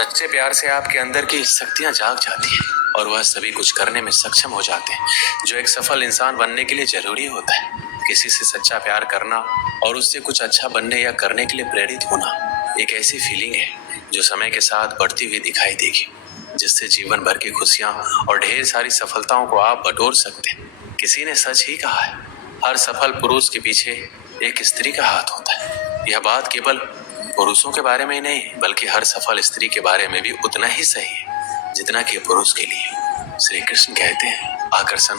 सच्चे प्यार से आपके अंदर की शक्तियां जाग जाती हैं और वह सभी कुछ करने में सक्षम हो जाते हैं जो एक सफल इंसान बनने के लिए जरूरी होता है। किसी से सच्चा प्यार करना और उससे कुछ अच्छा बनने या करने के लिए प्रेरित होना एक ऐसी फीलिंग है जो समय के साथ बढ़ती हुई दिखाई देगी, जिससे जीवन भर की खुशियां और ढेर सारी सफलताओं को आप बटोर सकते हैं। किसी ने सच ही कहा है, हर सफल पुरुष के पीछे एक स्त्री का हाथ होता है। यह बात केवल पुरुषों के बारे में ही नहीं बल्कि हर सफल स्त्री के बारे में भी उतना ही सही है जितना कि पुरुष के लिए। श्री कृष्ण कहते हैं, आकर्षण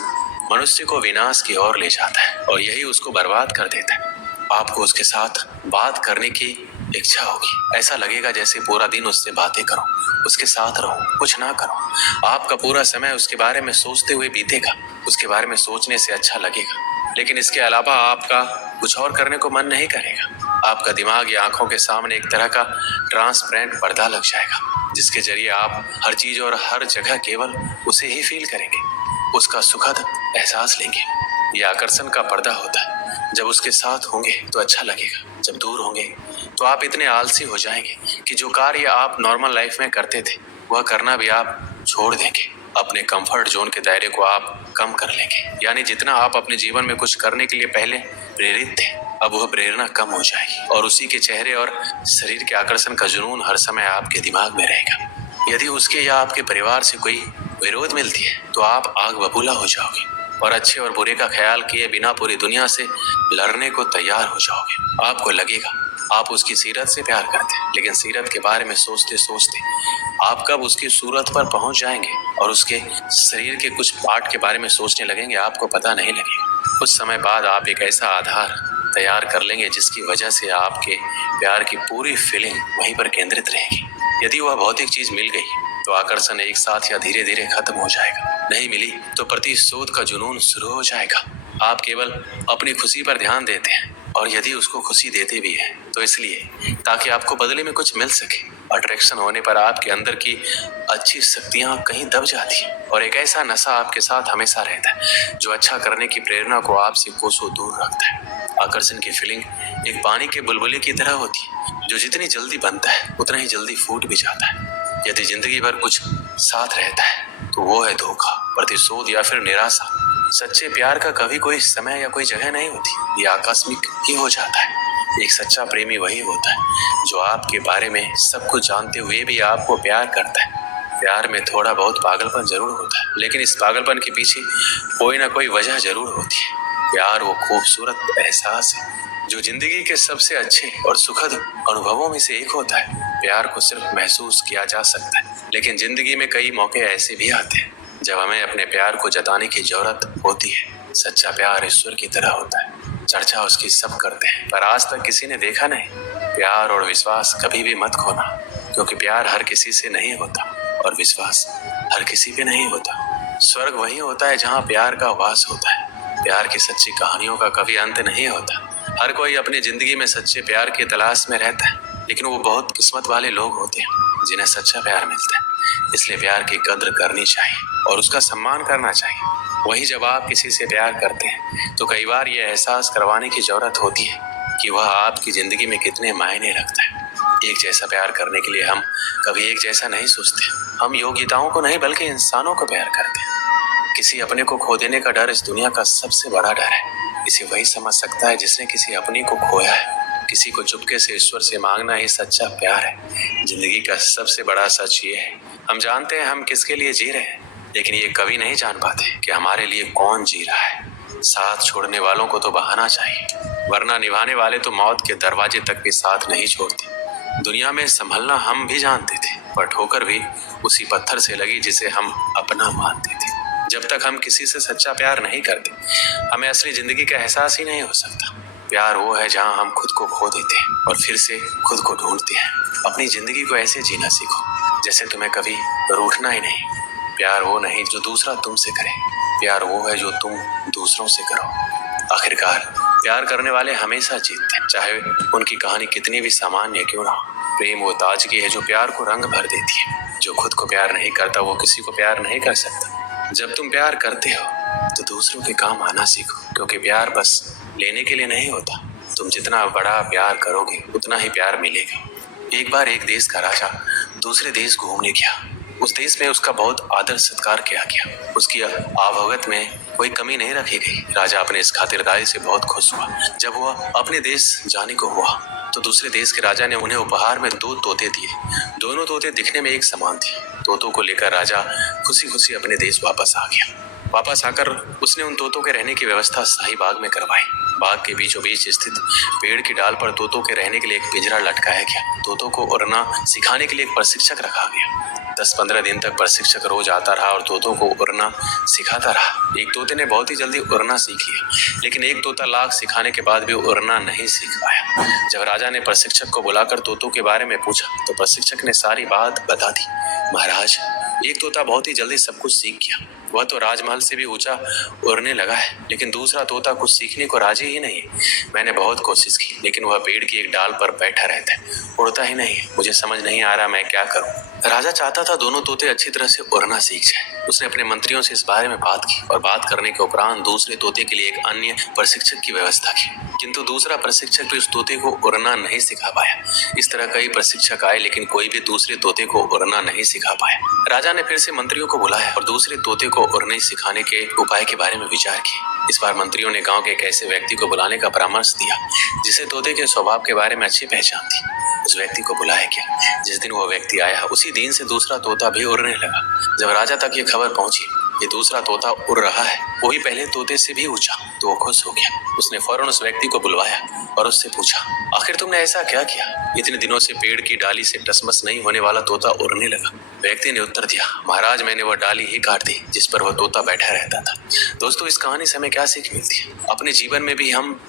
मनुष्य को विनाश की ओर ले जाता है और यही उसको बर्बाद कर देता है। आपको उसके साथ बात करने की इच्छा होगी, ऐसा लगेगा जैसे पूरा दिन उससे बातें करो, उसके साथ रहो, कुछ ना करो। आपका पूरा समय उसके बारे में सोचते हुए बीतेगा, उसके बारे में सोचने से अच्छा लगेगा, लेकिन इसके अलावा आपका कुछ और करने को मन नहीं करेगा। आपका दिमाग या आंखों के सामने एक तरह का ट्रांसपेरेंट पर्दा लग जाएगा, जिसके जरिए आप हर चीज और हर जगह केवल उसे ही फील करेंगे, उसका सुखद एहसास लेंगे। यह आकर्षण का पर्दा होता है। जब उसके साथ होंगे तो अच्छा लगेगा, जब दूर होंगे तो आप इतने आलसी हो जाएंगे कि जो कार्य आप नॉर्मल लाइफ में करते थे वह करना भी आप छोड़ देंगे। अपने कंफर्ट जोन के दायरे को आप कम कर लेंगे, यानी जितना आप अपने जीवन में कुछ करने के लिए पहले प्रेरित थे, अब वह प्रेरणा कम हो जाएगी और उसी के चेहरे और शरीर के आकर्षण का जुनून हर समय आपके दिमाग में रहेगा। यदि उसके या आपके परिवार से कोई विरोध मिलती है तो आप आग बबूला हो जाओगे और अच्छे और बुरे का ख्याल किए बिना पूरी दुनिया से लड़ने को तैयार हो जाओगे। आपको लगेगा आप उसकी सीरत से प्यार करते हैं, लेकिन सीरत के बारे में सोचते सोचते आप कब उसकी सूरत पर पहुंच जाएंगे और उसके शरीर के कुछ पार्ट के बारे में सोचने लगेंगे, आपको पता नहीं लगेगा। कुछ समय बाद आप एक ऐसा आधार तैयार कर लेंगे जिसकी वजह से आपके प्यार की पूरी फीलिंग वहीं पर केंद्रित रहेगी। यदि वह भौतिक चीज मिल गई तो आकर्षण एक साथ या धीरे धीरे खत्म हो जाएगा, नहीं मिली तो प्रतिशोध का जुनून शुरू हो जाएगा। आप केवल अपनी खुशी पर ध्यान देते हैं और यदि उसको खुशी देते भी हैं तो इसलिए ताकि आपको बदले में कुछ मिल सके। अट्रैक्शन होने पर आपके अंदर की अच्छी शक्तियां कहीं दब जाती हैं और एक ऐसा नशा आपके साथ हमेशा रहता है जो अच्छा करने की प्रेरणा को आपसे कोसों दूर रखता है। आकर्षण की फीलिंग एक पानी के बुलबुले की तरह होती है जो जितनी जल्दी बनता है उतना ही जल्दी फूट भी जाता है। यदि जिंदगी भर कुछ साथ रहता है तो वो है धोखा, प्रतिशोध या फिर निराशा। सच्चे प्यार का कभी कोई समय या कोई जगह नहीं होती, ये आकस्मिक ही हो जाता है। एक सच्चा प्रेमी वही होता है जो आपके बारे में सब कुछ जानते हुए भी आपको प्यार करता है। प्यार में थोड़ा बहुत पागलपन जरूर होता है, लेकिन इस पागलपन के पीछे कोई ना कोई वजह जरूर होती है। प्यार वो खूबसूरत एहसास है जो जिंदगी के सबसे अच्छे और सुखद अनुभवों में से एक होता है। प्यार को सिर्फ महसूस किया जा सकता है, लेकिन जिंदगी में कई मौके ऐसे भी आते हैं जब हमें अपने प्यार को जताने की जरूरत होती है। सच्चा प्यार ईश्वर की तरह होता है, चर्चा उसकी सब करते हैं पर आज तक किसी ने देखा नहीं। प्यार और विश्वास कभी भी मत खोना, क्योंकि प्यार हर किसी से नहीं होता और विश्वास हर किसी पे नहीं होता। स्वर्ग वही होता है जहाँ प्यार का वास होता है। प्यार की सच्ची कहानियों का कभी अंत नहीं होता। हर कोई अपनी जिंदगी में सच्चे प्यार की तलाश में रहता है, लेकिन वो बहुत किस्मत वाले लोग होते हैं जिन्हें सच्चा प्यार मिलता है। इसलिए प्यार की कद्र करनी चाहिए और उसका सम्मान करना चाहिए। वही जब आप किसी से प्यार करते हैं तो कई बार ये एहसास करवाने की जरूरत होती है कि वह आपकी जिंदगी में कितने मायने रखता है। एक जैसा प्यार करने के लिए हम कभी एक जैसा नहीं सोचते। हम योग्यताओं को नहीं बल्कि इंसानों को प्यार करते हैं। किसी अपने को खो देने का डर इस दुनिया का सबसे बड़ा डर है। इसे वही समझ सकता है जिसने किसी अपने को खोया है। किसी को चुपके से ईश्वर से मांगना ही सच्चा प्यार है। जिंदगी का सबसे बड़ा सच ये है, हम जानते हैं हम किसके लिए जी रहे हैं, लेकिन ये कभी नहीं जान पाते कि हमारे लिए कौन जी रहा है। साथ छोड़ने वालों को तो बहाना चाहिए, वरना निभाने वाले तो मौत के दरवाजे तक भी साथ नहीं छोड़ते। दुनिया में संभलना हम भी जानते थे, पर ठोकर भी उसी पत्थर से लगी जिसे हम अपना मानते थे। जब तक हम किसी से सच्चा प्यार नहीं करते, हमें असली जिंदगी का एहसास ही नहीं हो सकता। प्यार वो है जहाँ हम खुद को खो देते हैं और फिर से खुद को ढूंढते हैं। अपनी जिंदगी को ऐसे जीना सीखो जैसे तुम्हें कभी रूठना ही नहीं। प्यार वो नहीं जो दूसरा तुमसे करे, प्यार वो है जो तुम दूसरों से करो। आखिरकार प्यार करने वाले हमेशा जीतते हैं, चाहे उनकी कहानी कितनी भी सामान्य क्यों ना हो। प्रेम वो ताजगी है जो प्यार को रंग भर देती है। जो खुद को प्यार नहीं करता वो किसी को प्यार नहीं कर सकता। जब तुम प्यार करते हो तो दूसरों के काम आना सीखो, क्योंकि प्यार बस लेने के लिए नहीं होता। तुम जितना बड़ा प्यार करोगे उतना ही प्यार मिलेगा। एक बार एक देश का राजा दूसरे देश घूमने गया। उस देश में उसका बहुत आदर सत्कार किया गया। उसकी आवभगत में कोई कमी नहीं रखी गई। राजा अपने इस खातिरदारी से बहुत खुश हुआ। जब वह अपने देश जाने को हुआ तो दूसरे देश के राजा ने उन्हें उपहार में 2 तोते दिए। दोनों तोते दिखने में एक समान थे। तोतों को लेकर राजा खुशी खुशी अपने देश वापस आ गया। वापस आकर उसने उन तोतों के रहने की व्यवस्था शाही बाग में करवाई। बाग के बीचों बीच स्थित पेड़ की डाल पर तोतों के रहने के लिए एक पिंजरा लटकाया गया। तोतों को उड़ना सिखाने के लिए एक प्रशिक्षक रखा गया। 10-15 दिन तक प्रशिक्षक रोज आता रहा और तोतों को उड़ना सिखाता रहा। एक तोते ने बहुत ही जल्दी उड़ना सीख लिया, लेकिन एक तोता लाख सिखाने के बाद भी उड़ना नहीं सीख पाया। जब राजा ने प्रशिक्षक को बुलाकर तोतों के बारे में पूछा तो प्रशिक्षक ने सारी बात बता दी। महाराज, एक तोता बहुत ही जल्दी सब कुछ सीख गया। वह तो राजमहल से भी ऊंचा उड़ने लगा है, लेकिन दूसरा तोता कुछ सीखने को राजी ही नहीं। मैंने बहुत कोशिश की, लेकिन वह पेड़ की एक डाल पर बैठा रहता है, उड़ता ही नहीं। मुझे समझ नहीं आ रहा मैं क्या करूं। राजा चाहता था दोनों तोते अच्छी तरह से उड़ना सीख जाए। उसने अपने मंत्रियों से इस बारे में बात की और बात करने के उपरांत दूसरे तोते के लिए एक अन्य प्रशिक्षक की व्यवस्था की, किंतु दूसरा प्रशिक्षक भी उस तोते को उड़ना नहीं सिखा पाया। इस तरह कई प्रशिक्षक आए, लेकिन कोई भी दूसरे तोते को उड़ना नहीं सिखा पाया। राजा ने फिर से मंत्रियों को बुलाया और दूसरे तोते को उड़ने सिखाने के उपाय के बारे में विचार किया। इस बार मंत्रियों ने गांव के एक ऐसे व्यक्ति को बुलाने का परामर्श दिया जिसे तोते के स्वभाव के बारे में अच्छी पहचान थी। उस व्यक्ति को बुलाया गया। जिस दिन वो व्यक्ति आया उसी दिन से दूसरा तोता भी उड़ने लगा। जब राजा तक ये खबर पहुंची ये दूसरा तोता उड़ रहा है, वो भी पहले तोते से भी ऊंचा, तो वो खुश हो गया। उसने फौरन उस व्यक्ति को बुलवाया और उससे पूछा, आखिर तुमने ऐसा क्या किया? इतने दिनों से पेड़ की डाली से टसमस नहीं होने वाला तोता उड़ने लगा। व्यक्ति ने उत्तर दिया, महाराज, मैंने वह डाली ही काट दी जिस पर वह तोता बैठा रहता था। दोस्तों, इस कहानी से हमें क्या सीख मिलती है? अपने जीवन में भी हम